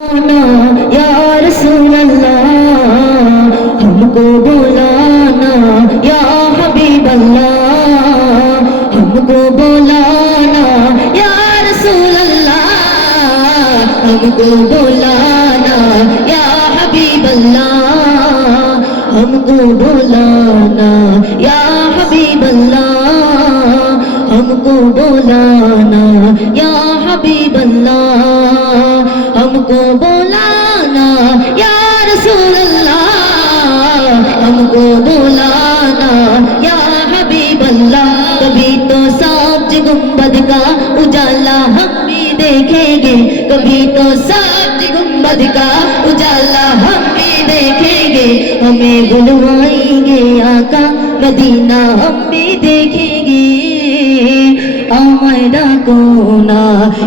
या रसूल अल्लाह हमको बुलाना या हबीब अल्लाह हमको बुलाना या रसूल अल्लाह हमको बुलाना या हबीब अल्लाह हमको बुलाना या हबीब अल्लाह हमको बुलाना या हबीब अल्लाह हमको बुलाना या रसूल अल्लाह हमको बुलाना या हबीब अल्लाह कभी तो सब्ज गुंबद का उजाला हम भी देखेंगे कभी तो सब्ज गुंबद का उजाला हम भी देखेंगे हमें बुलवाएंगे आका मदीना हम भी देखेंगे आमदा कोना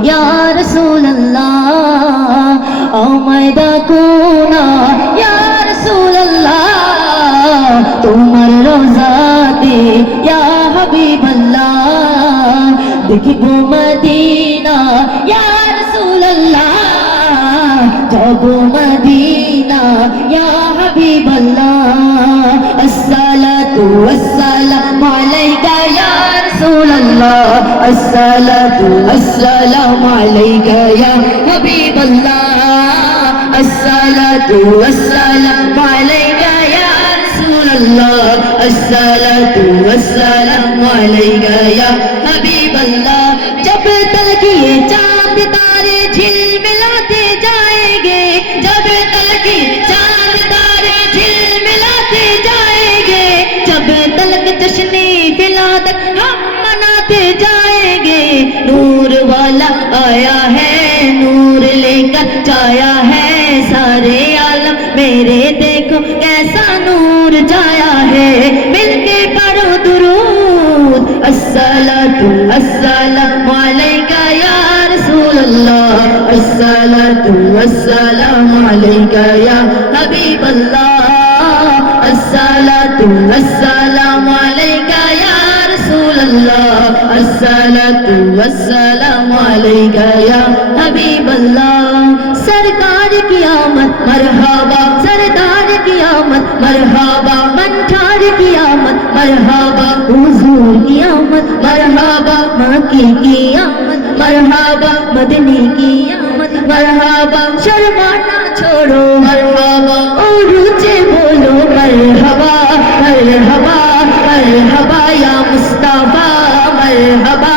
या रसूल अल्लाह आमदा कोना या रसूल अल्लाह तुम्हार रोज़ाते या हबीब अल्लाह देखबो मदीना या रसूल अल्लाह जाबो मदीना या हबीब अल्लाह अस्सलातु वस्सलामु अलैका या रसूल अल्लाह अस्सलातु वस्सलामु अलैका या हबीब अल्लाह अस्सलातु वस्सलामु अलैका या रसूल अल्लाह अस्सलातु वस्सलामु अलैका या हबीब अल्लाह जब तक ये चांद तारे झिलमिलाते जाएंगे जब तक ये चांद तारे झिलमिलाते जाएंगे जब तक जश्न विलादत हम मनाते जाएंगे नूर वाला आया है नूर लेकर जाया है सारे आलम मेरे देखो कैसा नूर जाया है मिलके पढ़ो दुरूद अस्सलातु वस्सलामु अलैका या रसूल अल्लाह अस्सलातु वस्सलामु अलैका या हबीब अल्लाह अस्सलातु वस्सलामु अलैका या रसूल अल्लाह अस्सलातु वस्सलामु अलैका या हबीब अल्लाह सरकार की आमद मरहबा सरदार की आमद मरहबा मंठार की आमद मरहबा हुजूर की आमद मरहबा मक्की की आमद मरहबा मदनी की आमद मरहबा शर्माना छोड़ो मरहबा और ऊंचे बोलो मरहबा मरहबा मरहबा या मुस्तफा मरहबा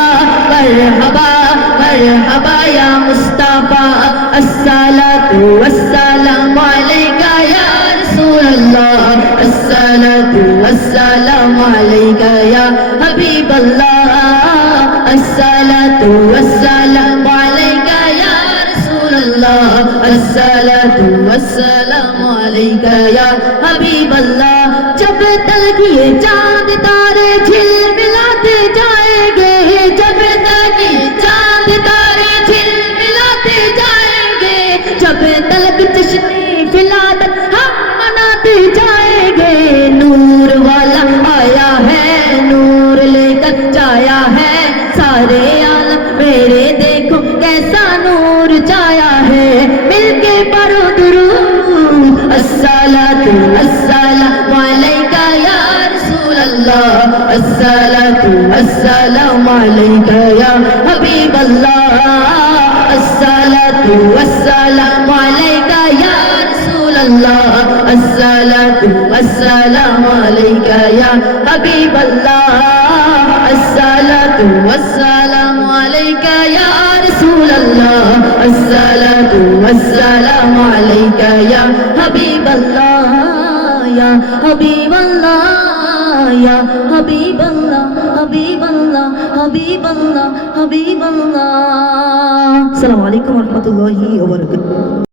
मरहबा मरहबा या मुस्तफा अस्सलातु वस्सलामु अलैका या रसूल अल्लाह अस्सलातु वस्सलामु अलैका या हबीब अल्लाह अस्सलातु वस्सलामु अलैका या रसूल अल्लाह अस्सलातु वस्सलामु अलैका या हबीब अल्लाह जब तक ये चांद तारे झिलमिलाते जाएंगे जब तक ये चांद तारे झिलमिलाते जाएंगे जब तक जश्न विलादत हम मनाते जाएंगे नूर वाला आया है नूर लेकर जाया है सारे आलम मेरे देखो कैसा नूर जाया है मिलके पढ़ो दुरूद अस्सलातु वस्सलामु अलैका या रसूल अल्लाह अस्सलातु वस्सलामु अलैका या हबीब अल्लाह अस्सलातु वस्सलामु अलैका या रसूल अल्लाह अस्सलातु वस्सलामु अलैका या हबीब अल्लाह अस्सलातु वस्सलामु अलैका या रसूल अल्लाह अस्सलातु वस्सलामु अलैका या हबीब अल्लाह या हबीब अल्लाह या हबीब अल्लाह हबीब अल्लाह हबीब अल्लाह हबीब अल्लाह अस्सलामु अलैकुम व रहमतुल्लाहि व बरकातुहू।